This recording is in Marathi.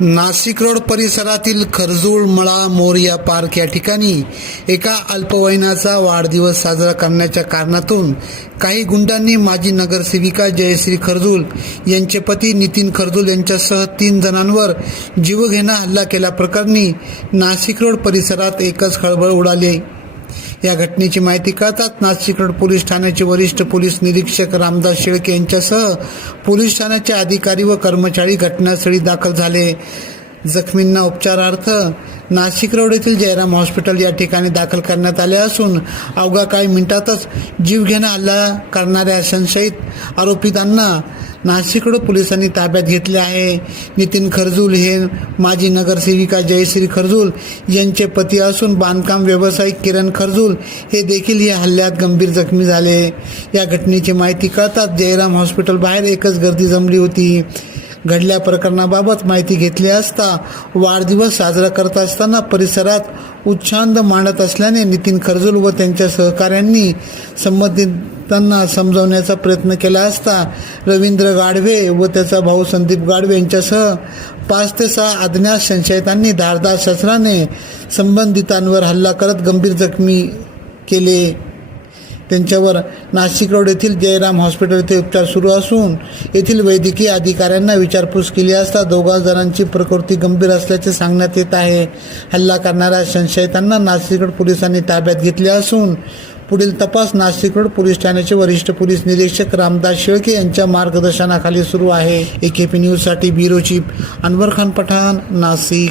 Nashik road परिसरातील खरजूळ मळा मोरिया पार्क या ठिकाणी एका अल्पवयनाचा वाढदिवस साजरा करण्याच्या कारणातून काही गुंडांनी माजी नगरसेविका जयश्री खरजूल यांचे पती नितीन खरजूल यांच्यासह तीन जणांवर जीवघेणा हल्ला केल्याप्रकरणी नाशिक रोड परिसरात एकच खळबळ उडाली या घटनेची माहिती कळताच नाशिक रोड पोलीस ठाण्याचे वरिष्ठ पोलीस निरीक्षक रामदास शेळके यांच्यासह पोलीस ठाण्याचे अधिकारी व कर्मचारी घटनास्थळी दाखल झाले. जखमींना उपचारार्थ नाशिक रोड येथील जयराम हॉस्पिटल या ठिकाणी दाखल करण्यात आले असून अवघा काही मिनिटातच जीवघेणा हल्ला करणाऱ्या संशयित आरोपितांना नाशिककडं पोलिसांनी ताब्यात घेतले आहे. नितीन खरजूल हे माजी नगरसेविका जयश्री खरजूल यांचे पती असून बांधकाम व्यावसायिक किरण खरजूल हे देखील या हल्ल्यात गंभीर जखमी झाले. या घटनेची माहिती कळताच जयराम हॉस्पिटल बाहेर एकच गर्दी जमली होती. घडल्या प्रकरणाबाबत माहिती घेतली असता वाढदिवस साजरा करत असताना परिसरात उच्छांद मांडत असल्याने नितीन खरजूल व त्यांच्या सहकाऱ्यांनी संबंधितांना समजवण्याचा प्रयत्न केला असता रवींद्र गाढवे व त्याचा भाऊ संदीप गाढवे यांच्यासह पाच ते सहा अज्ञात संशयितांनी धारदार शस्त्राने संबंधितांवर हल्ला करत गंभीर जखमी केले. त्यांच्यावर नाशिक रोड येथील जयराम हॉस्पिटल येथे उपचार सुरू असून येथील वैद्यकीय अधिकाऱ्यांना विचारपूस केली असता दोघा जणांची प्रकृती गंभीर असल्याचे सांगण्यात येत आहे. हल्ला करणाऱ्या संशयितांना नाशिक रोड पोलिसांनी ताब्यात घेतले असून पुढील तपास नाशिक रोड पोलीस ठाण्याचे वरिष्ठ पोलीस निरीक्षक रामदास शेळके यांच्या मार्गदर्शनाखाली सुरू आहे. एकेपी न्यूजसाठी ब्युरो चीफ अनवर खान पठाण नाशिक.